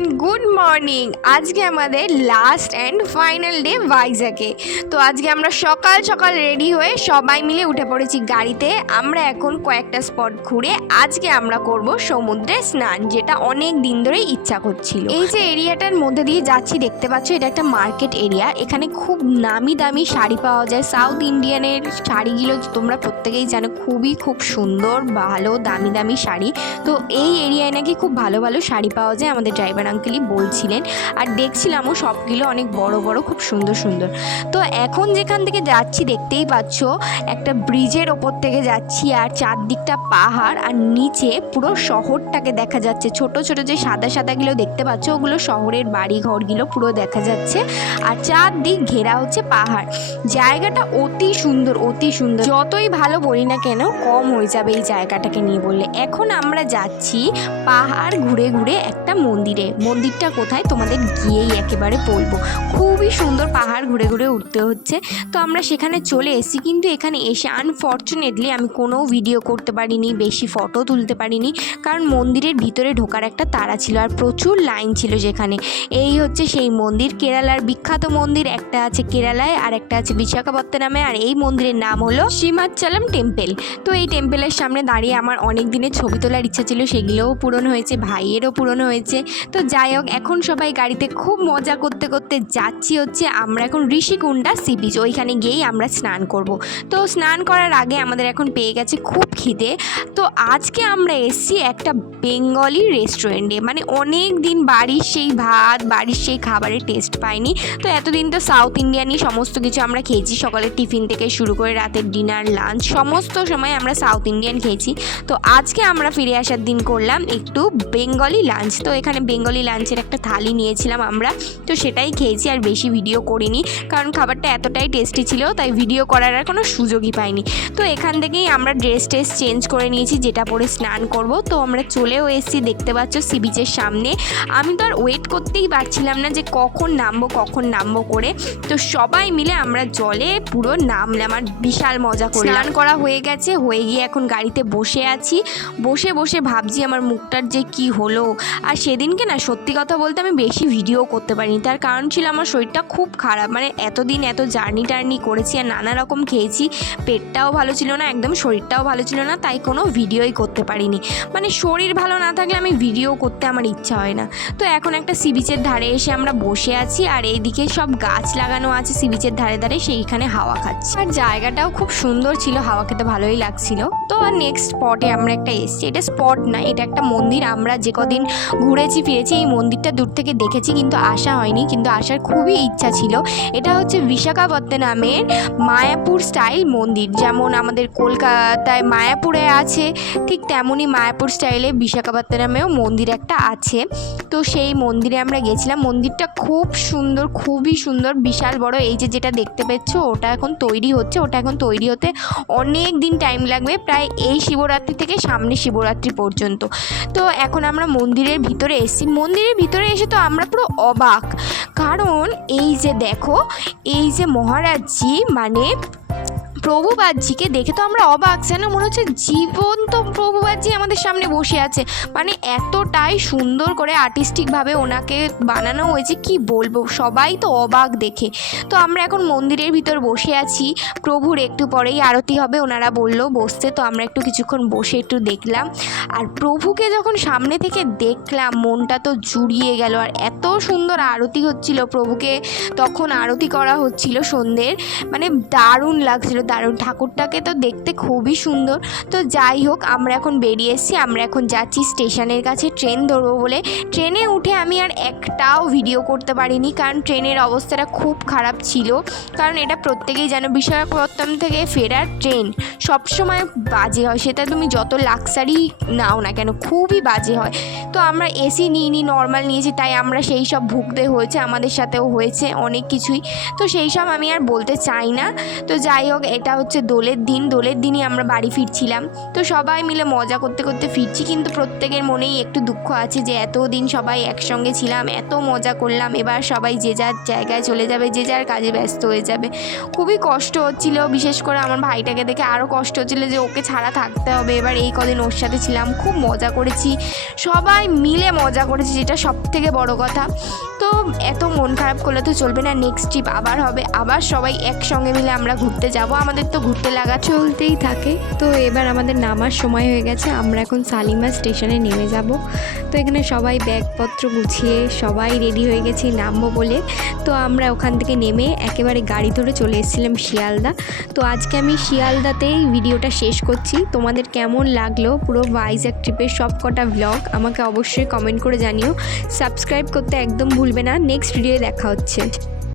Everyone, good morning. আজকে আমাদের last and final day ভাইজ্যাগে। তো আজকে আমরা সকাল সকাল রেডি হয়ে সবাই মিলে উঠে পড়েছি গাড়িতে। আমরা এখন কয়েকটা স্পট ঘুরে আজকে আমরা করব সমুদ্রে স্নান, যেটা অনেক দিন ধরেই ইচ্ছা করছিল। এই যে এরিয়াটার মধ্যে দিয়ে যাচ্ছি দেখতে পাচ্ছ, এটা একটা মার্কেট এরিয়া। এখানে খুব নামি দামি শাড়ি পাওয়া যায়। সাউথ ইন্ডিয়ানের শাড়িগুলো তোমরা প্রত্যেকেই জানো, খুব সুন্দর, ভালো দামি দামি শাড়ি। তো এই এরিয়ায় নাকি খুব ভালো ভালো শাড়ি পাওয়া যায়, আমাদের ড্রাইভার আঙ্কেলই বলছিলেন। আর দেখছিলামও সবগুলো অনেক বড় বড়, খুব সুন্দর সুন্দর। তো এখন যেখান থেকে যাচ্ছি দেখতেই পাচ্ছ, একটা ব্রিজের ওপর থেকে যাচ্ছি আর চারদিকটা পাহাড়, আর নিচে পুরো শহরটাকে দেখা যাচ্ছে। ছোট ছোট যে সাদা সাদাগুলো দেখতে পাচ্ছ, ওগুলো শহরের বাড়ি ঘরগুলো পুরো দেখা যাচ্ছে। আর চারদিক ঘেরা হচ্ছে পাহাড়। জায়গাটা অতি সুন্দর, অতি সুন্দর। যতই ভালো বলি না কেন, কম হয়ে যাবে এই জায়গাটাকে নিয়ে বললে। এখন আমরা যাচ্ছি পাহাড় ঘুরে ঘুরে একটা মন্দিরে। মন্দিরটা কোথায় তোমাদের গিয়েই একেবারে বলবো। খুবই সুন্দর, পাহাড় ঘুরে ঘুরে উঠতে হচ্ছে। তো আমরা সেখানে চলে এসেছি, কিন্তু এখানে এসে আনফর্চুনেটলি আমি কোনো ভিডিও করতে পারিনি, বেশি ফটো তুলতে পারিনি, কারণ মন্দিরের ভিতরে ঢোকার একটা তাড়া ছিল আর প্রচুর লাইন ছিল। যেখানে এই হচ্ছে সেই মন্দির, কেরালার বিখ্যাত মন্দির। একটা আছে কেরালায় আর একটা আছে বিশাখাপত্তনমে, আর এই মন্দিরের নাম হলো শ্রীমাচ্ছালাম টেম্পল। তো এই টেম্পলের সামনে দাঁড়িয়ে আমার অনেক দিনের ছবি তোলার ইচ্ছা ছিল, সেগুলোও পূরণ হয়েছে, ভাইয়েরও পূরণ হয়েছে। তো যাই হোক, এখন সবাই গাড়িতে খুব মজা করতে করতে যাচ্ছি হচ্ছে আমরা এখন ঋষিকুণ্ডা সি বিচ। ওইখানে গিয়েই আমরা স্নান করব। তো স্নান করার আগে আমাদের এখন পেয়ে গেছে খুব খিদে। তো আজকে আমরা এসছি একটা বেঙ্গলি রেস্টুরেন্টে। মানে অনেক দিন বাড়ির সেই ভাত, বাড়ির সেই খাবারের টেস্ট পাইনি। তো এতদিন তো সাউথ ইন্ডিয়ানই সমস্ত কিছু আমরা খেয়েছি, সকালের টিফিন থেকে শুরু করে রাতের ডিনার, লাঞ্চ, সমস্ত সময় আমরা সাউথ ইন্ডিয়ান খেয়েছি। তো আজকে আমরা ফিরে আসার দিন করলাম একটু বেঙ্গলি লাঞ্চ। তো এখানে বেঙ্গলি লাঞ্চের একটা থালি নিয়েছিলাম আমরা, তো সেটাই খেয়েছি, আর বেশি ভিডিও করিনি, কারণ খাবারটা এতটাই টেস্টি ছিল, তাই ভিডিও করার আর কোনো সুযোগই পাইনি। তো এখান থেকেই আমরা ড্রেস চেঞ্জ করে নিয়েছি, যেটা পরে স্নান করব। তো আমরা চলেও এসেছি দেখতে পাচ্ছ সি বিচের সামনে। আমি তো আর ওয়েট করতেই পারছিলাম না যে কখন নামবো করে। তো সবাই মিলে আমরা জলে পুরো নামলাম আর বিশাল মজা করলাম। স্নান করা হয়ে গেছে, হয়ে গিয়ে এখন গাড়িতে বসে আছি। বসে ভাবছি আমার মুখটার যে কি হলো। আর সেদিনকে না, সত্যি কথা বলতে আমি বেশি ভিডিও করতে পারিনি, তার কারণ ছিল আমার শরীরটা খুব খারাপ। মানে এতদিন এত জার্নি করেছি আর নানা রকম খেয়েছি, পেটটাও ভালো ছিল না, একদম শরীরটাও ভালো ছিল না, তাই কোনো ভিডিওই করতে পারিনি। মানে শরীর ভালো না থাকলে আমি ভিডিও করতে আমার ইচ্ছা হয় না। তো এখন একটা সি বিচের ধারে এসে আমরা বসে আছি, আর এইদিকে সব গাছ লাগানো আছে সি বিচের ধারে ধারে, সেইখানে হাওয়া খাচ্ছি। আর জায়গাটাও খুব সুন্দর ছিল, হাওয়া খেতে ভালোই লাগছিল। তো আর নেক্সট স্পটে আমরা একটা এসেছি। এটা স্পট না, এটা একটা মন্দির। আমরা যে কদিন ঘুরেছি ফিরেছি, এই মন্দিরটা দূর থেকে দেখেছি, কিন্তু আসা হয়নি, কিন্তু আসার খুবই ইচ্ছা ছিল। এটা হচ্ছে বিশাখাপত্তনমের মায়াপুর স্টাইল মন্দির। যেমন আমাদের কলকাতায় মায়াপুরে আছে, ঠিক তেমনই মায়াপুর স্টাইলে বিশাখাপত্তনমেও মন্দির একটা আছে। তো সেই মন্দিরে আমরা গেছিলাম। মন্দিরটা খুব সুন্দর, খুবই সুন্দর, বিশাল বড়। এই যেটা দেখতে পাচ্ছ, ওটা এখন তৈরি হচ্ছে। ওটা এখন তৈরি হতে অনেক দিন টাইম লাগবে, প্রায় এই শিবরাত্রি থেকে সামনে শিবরাত্রি পর্যন্ত। তো এখন আমরা মন্দিরের ভিতরে এসেছি। মন্দিরের ভিতরে এসে তো আমরা পুরো অবাক, কারণ এই যে দেখো, এই যে মহারাজজি মানে প্রভুপাদজিকে দেখে তো আমরা অবাক, যেন মনে হচ্ছে জীবন্ত প্রভুপাদজি আমাদের সামনে বসে আছে। মানে এতটাই সুন্দর করে আর্টিস্টিকভাবে ওনাকে বানানো হয়েছে, কি বলবো, সবাই তো অবাক দেখে। তো আমরা এখন মন্দিরের ভিতর বসে আছি। প্রভুর একটু পরেই আরতি হবে, ওনারা বললো বসতে। তো আমরা একটু কিছুক্ষণ বসে একটু দেখলাম। আর প্রভুকে যখন সামনে থেকে দেখলাম, মনটা তো জুড়িয়ে গেল। আর এত সুন্দর আরতি হচ্ছিল, প্রভুকে তখন আরতি করা হচ্ছিল সন্ধ্যের। মানে দারুণ লাগছিল, দারুণ। ঠাকুরটাকে তো দেখতে খুবই সুন্দর। তো যাই হোক, আমরা এখন বেরিয়ে এসেছি। আমরা এখন যাচ্ছি স্টেশনের কাছে ট্রেন ধরবো বলে। ট্রেনে উঠে আমি আর একটাও ভিডিও করতে পারিনি, কারণ ট্রেনের অবস্থাটা খুব খারাপ ছিল। কারণ এটা প্রত্যেকেই জানো, বিশাখাপত্তনম থেকে ফেরার ট্রেন সবসময় বাজে হয়, সেটা তুমি যত লাক্সারি নাও না কেন, খুবই বাজে হয়। তো আমরা এসি নিইনি, নর্মাল নিয়েছি, তাই আমরা সেই সব ভুগতে হয়েছে, আমাদের সাথেও হয়েছে অনেক কিছুই। তো সেই সব আমি আর বলতে চাই না। তো যাই হোক, এটা হচ্ছে দোলের দিনই আমরা বাড়ি ফিরছিলাম। তো সবাই মিলে মজা করতে করতে ফিরছি, কিন্তু প্রত্যেকের মনেই একটু দুঃখ আছে যে এতদিন সবাই একসঙ্গে ছিলাম, এত মজা করলাম, এবার সবাই যে যার জায়গায় চলে যাবে, যে যার কাজে ব্যস্ত হয়ে যাবে। খুবই কষ্ট হচ্ছিল, বিশেষ করে আমার ভাইটাকে দেখে আরও কষ্ট হচ্ছিলো যে ওকে ছাড়া থাকতে হবে। এবার এই কদিন ওর সাথে ছিলাম, খুব মজা করেছি, সবাই মিলে মজা করেছি, যেটা সবথেকে বড় কথা। তো এত মন খারাপ করলে তো চলবে না, নেক্সট ট্রিপ আবার হবে, আবার সবাই একসঙ্গে মিলে আমরা ঘুরতে যাব। আমাদের তো ঘুরতে লাগা চলতেই থাকে। তো এবার আমাদের নামার সময় হয়ে গেছে, আমরা এখন শালিমার স্টেশনে নেমে যাব। তো এখানে সবাই ব্যাগপত্র গুছিয়ে সবাই রেডি হয়ে গেছি নামবো বলে। তো আমরা ওখান থেকে নেমে একেবারে গাড়ি ধরে চলে এসেছিলাম শিয়ালদা। তো আজকে আমি শিয়ালদাতেই ভিডিওটা শেষ করছি। তোমাদের কেমন লাগলো পুরো ভাইজ্যাক ট্রিপের সব কটা ব্লগ আমাকে অবশ্যই কমেন্ট করে জানিও। সাবস্ক্রাইব করতে একদম ভুলবে না। নেক্সট ভিডিওয়ে দেখা হচ্ছে।